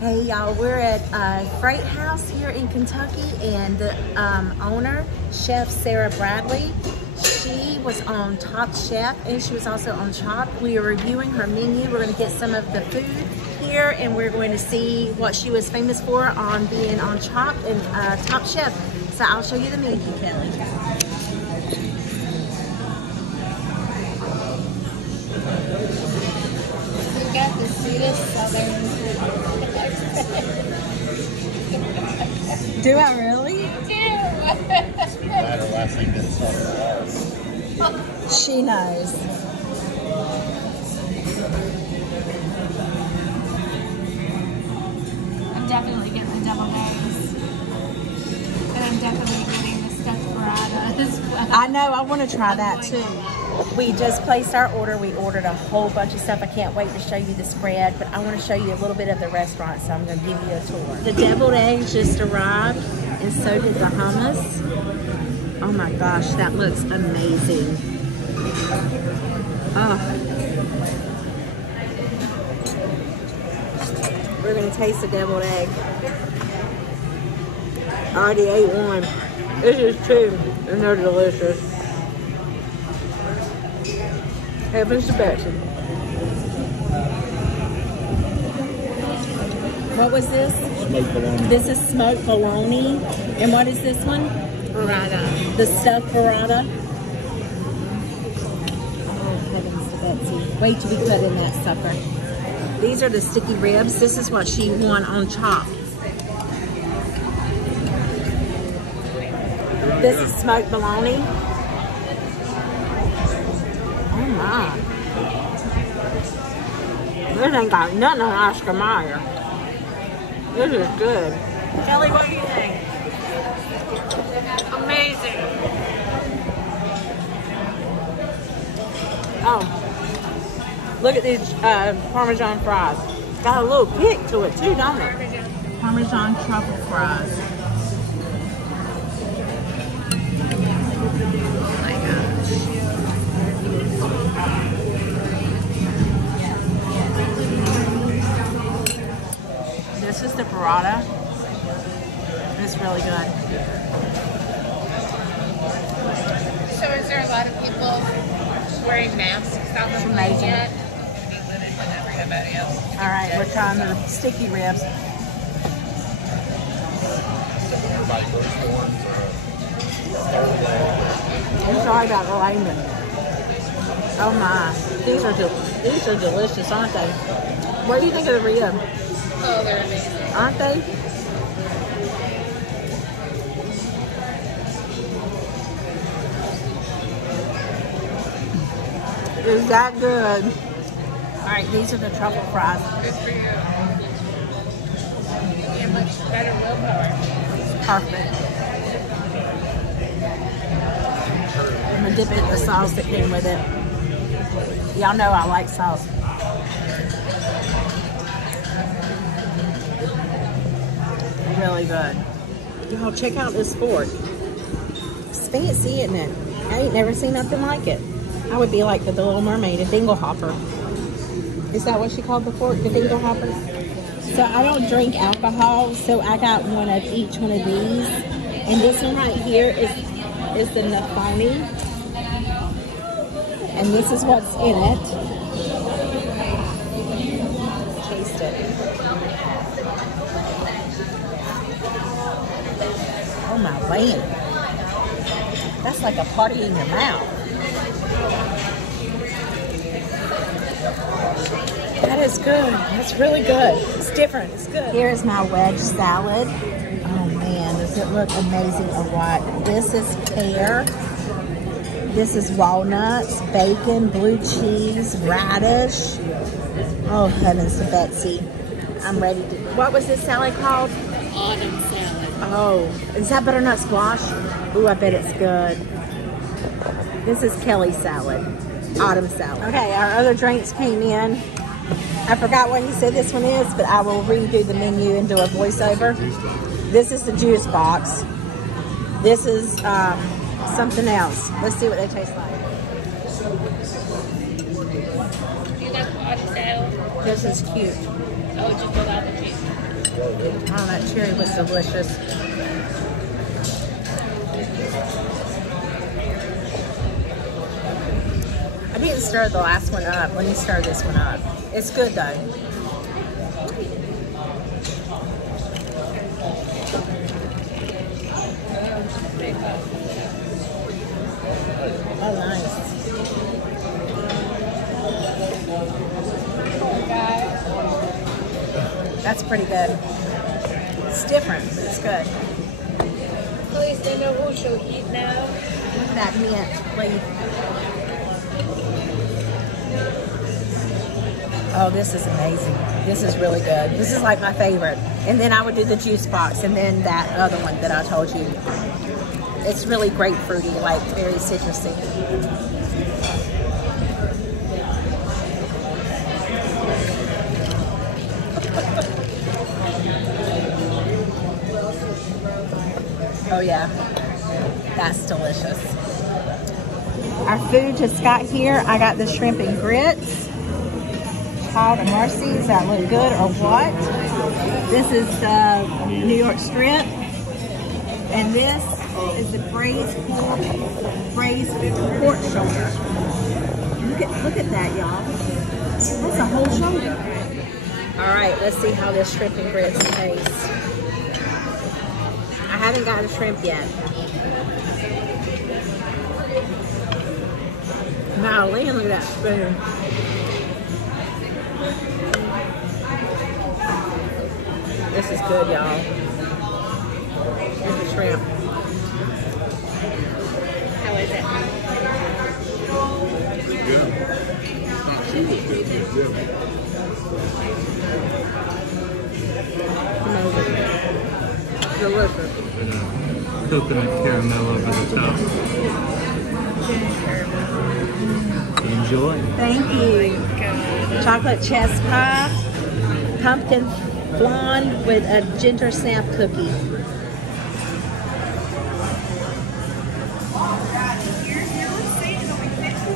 Hey y'all, we're at Freight House here in Kentucky, and the owner, Chef Sara Bradley, she was on Top Chef and she was also on Chopped. We are reviewing her menu. We're going to get some of the food here, and we're going to see what she was famous for on being on Chopped and Top Chef. So I'll show you the menu, Kelly. We got the sweetest southern. Do I really? She knows. I'm definitely getting the deviled eggs. And I'm definitely getting the stuffed burrata as well. I know, I want to try that too. We just placed our order. We ordered a whole bunch of stuff. I can't wait to show you the spread, but I want to show you a little bit of the restaurant, so I'm going to give you a tour. The deviled eggs just arrived, and so did the hummus. Oh my gosh, that looks amazing. Oh. We're going to taste the deviled egg. I already ate one. This is two, and they're delicious. Heavens to Betsy. What was this? Smoked bologna. This is smoked bologna. And what is this one? Burrata. The stuffed burrata. Oh, heavens to Betsy. Wait till we cut in that sucker. These are the sticky ribs. This is what she won on Chopped. This is smoked bologna. Oh my. This ain't got nothing on Oscar Mayer. This is good. Kelly, what do you think? Amazing. Oh, look at these Parmesan fries. Got a little kick to it too, don't it? Parmesan truffle fries. Oh my gosh. This is the burrata. It's really good. So is there a lot of people wearing masks on the plane Amazing. yet? All right, we're trying the sticky ribs. I'm sorry about the layman. Oh my, these are delicious, aren't they? What do you think of the rib? Oh, they're amazing. Aren't they? Is that good? All right, these are the truffle fries. Good for you. You have much better willpower. Perfect. I'm gonna dip it in the sauce that came with it. Y'all know I like sauce. Really good. Y'all check out this fork. It's fancy, isn't it? I ain't never seen nothing like it. I would be like the Little Mermaid, a dingle hopper. Is that what she called the fork, the dingle hopper? So I don't drink alcohol, so I got one of each one of these. And this one right here is the Nafani. And this is what's in it. Taste it. Oh my land. That's like a party in your mouth. That is good. That's really good. It's different. It's good. Here's my wedge salad. Oh man, does it look amazing or what? This is pear. This is walnuts, bacon, blue cheese, radish. Oh heavens to Betsy. I'm ready to. What was this salad called? Autumn salad. Oh, is that butternut squash? Ooh, I bet it's good. This is Kelly salad, autumn salad. Okay, our other drinks came in. I forgot what he said this one is, but I will redo the menu and do a voiceover. This is the juice box. This is something else. Let's see what they taste like. Do you like autumn salad? This is cute. Oh, just without the cheese. Oh, that cherry was delicious. I didn't stir the last one up. Let me stir this one up. It's good though. Oh, nice. That's pretty good. It's different, but it's good. Please don't know who she'll eat now. That mint leaf. Oh, this is amazing. This is really good. This is like my favorite. And then I would do the juice box and then that other one that I told you. It's really grapefruity, like very citrusy. Oh yeah, that's delicious. Our food just got here. I got the shrimp and grits. Child of Mercy, does that look good or what? This is the New York strip. And this is the braised pork shoulder. Look at that, y'all. That's a whole shoulder. All right, let's see how this shrimp and grits taste. I haven't gotten shrimp yet. Golly, look at that spoon. This is good, y'all. Here's the shrimp. How is it? It's good. Not chewy, it's good. Delicious. Coconut caramel over the top. Enjoy. Thank you. Chocolate chess pie, pumpkin flan with a ginger snap cookie.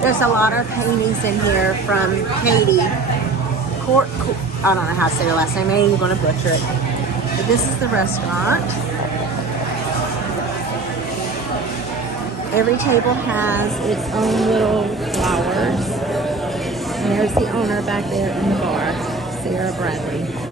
There's a lot of paintings in here from Katie. I don't know how to say her last name. I ain't even going to butcher it. But this is the restaurant. Every table has its own little flowers. And there's the owner back there in the bar, Sara Bradley.